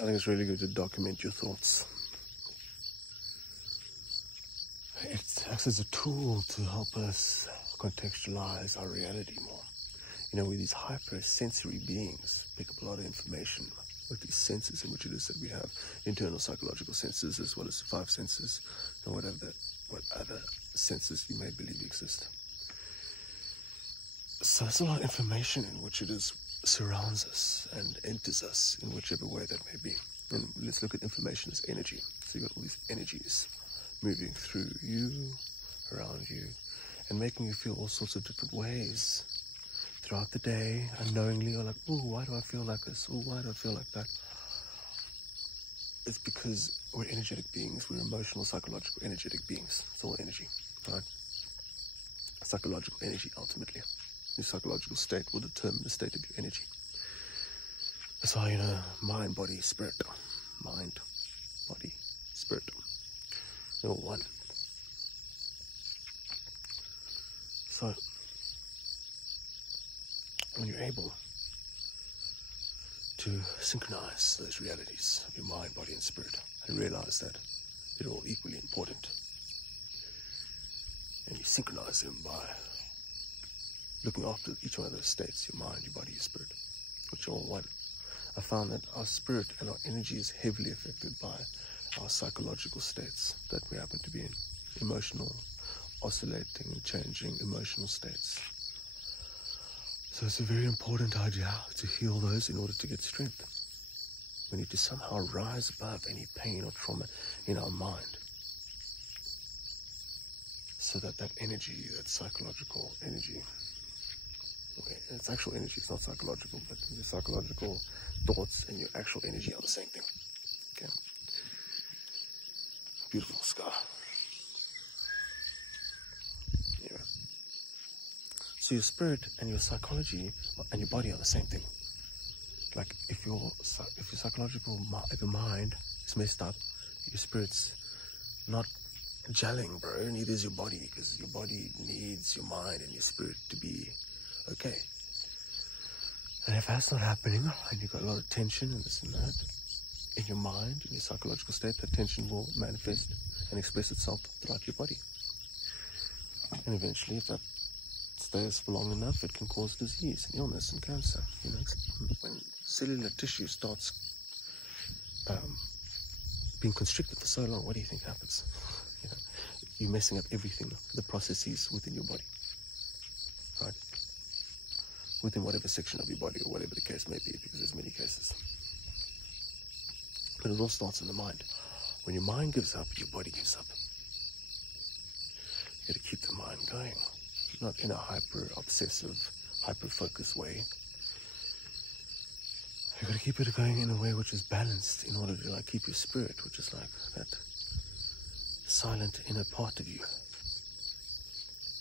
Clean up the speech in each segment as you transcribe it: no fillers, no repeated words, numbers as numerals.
I think it's really good to document your thoughts. It acts as a tool to help us contextualize our reality more. You know, we're these hypersensory beings, pick up a lot of information with these senses in which it is that we have internal psychological senses as well as 5 senses and what other senses you may believe exist. So it's a lot of information in which it is surrounds us and enters us in whichever way that may be. And let's look at information as energy. So you've got all these energies moving through you, around you, and making you feel all sorts of different ways throughout the day. Unknowingly, you're like, oh, why do I feel like this? Oh, why do I feel like that? It's because we're energetic beings. We're emotional, psychological, energetic beings. It's all energy, right? Psychological energy, ultimately. Your psychological state will determine the state of your energy. That's why, you know, mind, body, spirit. Mind, body, spirit. They're all one. So, when you're able to synchronize those realities of your mind, body, and spirit, and realize that they're all equally important, and you synchronize them by looking after each one of those states, your mind, your body, your spirit, which are all one. I found that our spirit and our energy is heavily affected by our psychological states that we happen to be in. Emotional, oscillating and changing emotional states. So it's a very important idea to heal those in order to get strength. We need to somehow rise above any pain or trauma in our mind, so that that energy, that psychological energy, it's actual energy, it's not psychological, but the psychological thoughts and your actual energy are the same thing. Okay. Beautiful sky. Anyway. So your spirit and your psychology and your body are the same thing. Like if your psychological, if your mind is messed up, your spirit's not gelling, bro. Neither is your body, because your body needs your mind and your spirit to be okay. And if that's not happening, and you've got a lot of tension and this and that in your mind, in your psychological state, that tension will manifest and express itself throughout your body. And eventually, if that stays for long enough, it can cause disease and illness and cancer. You know, when cellular tissue starts being constricted for so long, what do you think happens? You know, you're messing up everything, the processes within your body, right? Within whatever section of your body or whatever the case may be, because there's many cases. But it all starts in the mind. When your mind gives up, your body gives up. You got to keep the mind going, not in a hyper-obsessive, hyper-focused way. You got to keep it going in a way which is balanced in order to keep your spirit, which is like that silent inner part of you,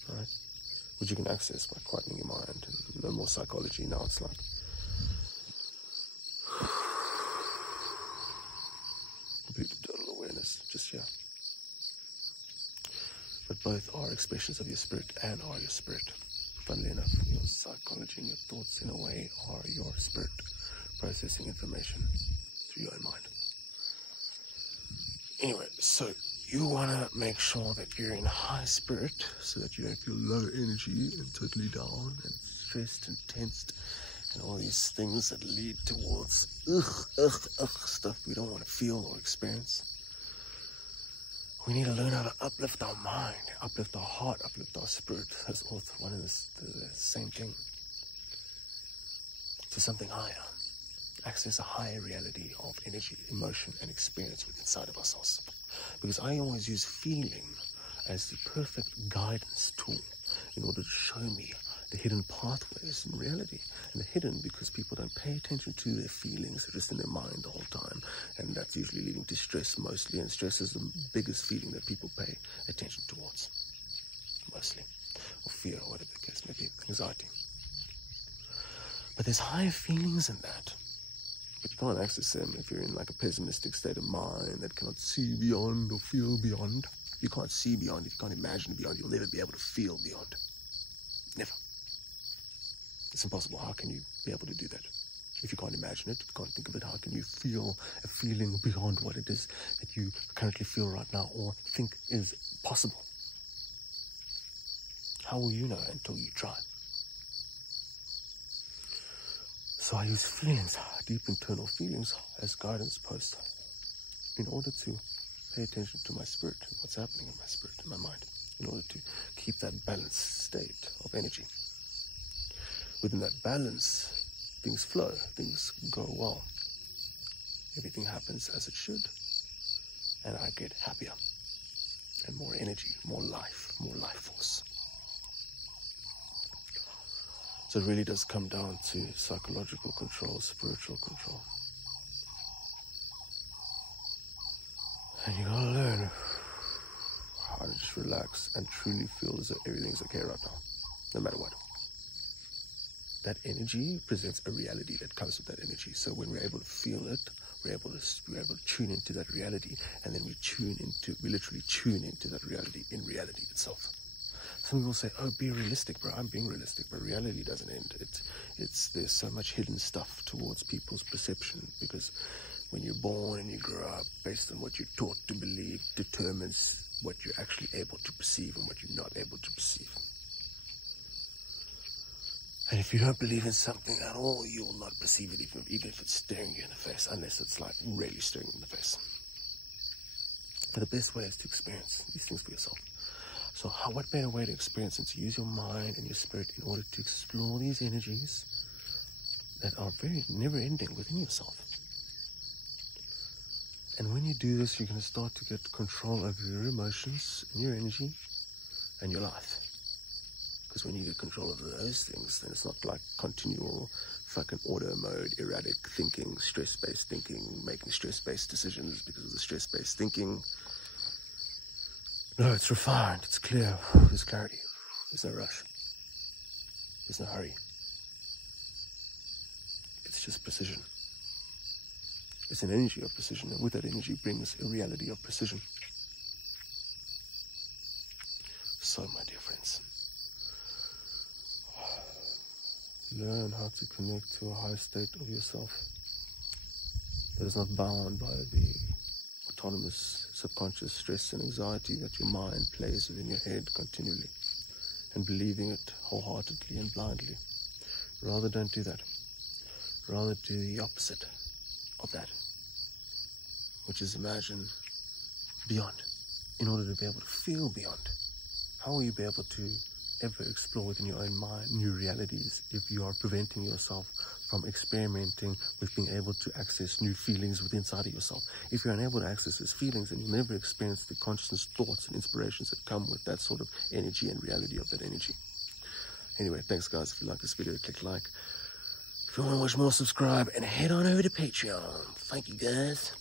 right? Which you can access by quietening your mind and no more psychology. Now it's like complete total awareness, just here. But both are expressions of your spirit and are your spirit. Funnily enough, your psychology and your thoughts in a way are your spirit processing information through your own mind. Anyway, so you want to make sure that you're in high spirit so that you don't feel low energy and totally down and stressed and tensed and all these things that lead towards stuff we don't want to feel or experience. We need to learn how to uplift our mind, uplift our heart, uplift our spirit. That's all one and the same thing. To something higher. Access a higher reality of energy, emotion, and experience within inside of ourselves. Because I always use feeling as the perfect guidance tool in order to show me the hidden pathways in reality. And they're hidden because people don't pay attention to their feelings. They're just in their mind the whole time. And that's usually leading to stress mostly. And stress is the biggest feeling that people pay attention towards. Mostly. Or fear, or whatever the case may be. Anxiety. But there's higher feelings in that. But you can't access them if you're in like a pessimistic state of mind that cannot see beyond or feel beyond. If you can't see beyond, if you can't imagine beyond, you'll never be able to feel beyond. Never. It's impossible. How can you be able to do that? If you can't imagine it, if you can't think of it, how can you feel a feeling beyond what it is that you currently feel right now or think is possible? How will you know until you try? So I use feelings, deep internal feelings, as guidance posts in order to pay attention to my spirit and what's happening in my spirit, in my mind, in order to keep that balanced state of energy. Within that balance, things flow, things go well. Everything happens as it should, and I get happier and more energy, more life force. So it really does come down to psychological control, spiritual control. And you gotta learn how to just relax and truly feel as though everything's okay right now, no matter what. That energy presents a reality that comes with that energy. So when we're able to feel it, we're able to tune into that reality, and then we literally tune into that reality in reality itself. Some people say, "Oh, be realistic, bro." I'm being realistic, but reality doesn't end. There's so much hidden stuff towards people's perception, because when you're born and you grow up, based on what you're taught to believe, determines what you're actually able to perceive and what you're not able to perceive. And if you don't believe in something at all, you will not perceive it, even if it's staring you in the face, unless it's like really staring you in the face. But the best way is to experience these things for yourself. So what better way to experience than to use your mind and your spirit in order to explore these energies that are very never-ending within yourself. And when you do this, you're going to start to get control over your emotions and your energy and your life. Because when you get control of those things, then it's not like continual fucking auto mode, erratic thinking, stress-based thinking, making stress-based decisions because of the stress-based thinking. No, it's refined, it's clear, there's clarity, there's no rush, there's no hurry. It's just precision. It's an energy of precision, and with that energy brings a reality of precision. So, my dear friends, learn how to connect to a higher state of yourself that is not bound by the autonomous subconscious stress and anxiety that your mind plays within your head continually, and believing it wholeheartedly and blindly. Rather, don't do that. Rather, do the opposite of that, which is imagine beyond, in order to be able to feel beyond. How will you be able to ever explore within your own mind new realities if you are preventing yourself from experimenting with being able to access new feelings within inside of yourself? If you're unable to access those feelings, then you'll never experience the consciousness, thoughts, and inspirations that come with that sort of energy and reality of that energy. Anyway, thanks guys. If you like this video, click like. If you want to watch more, subscribe and head on over to Patreon. Thank you guys.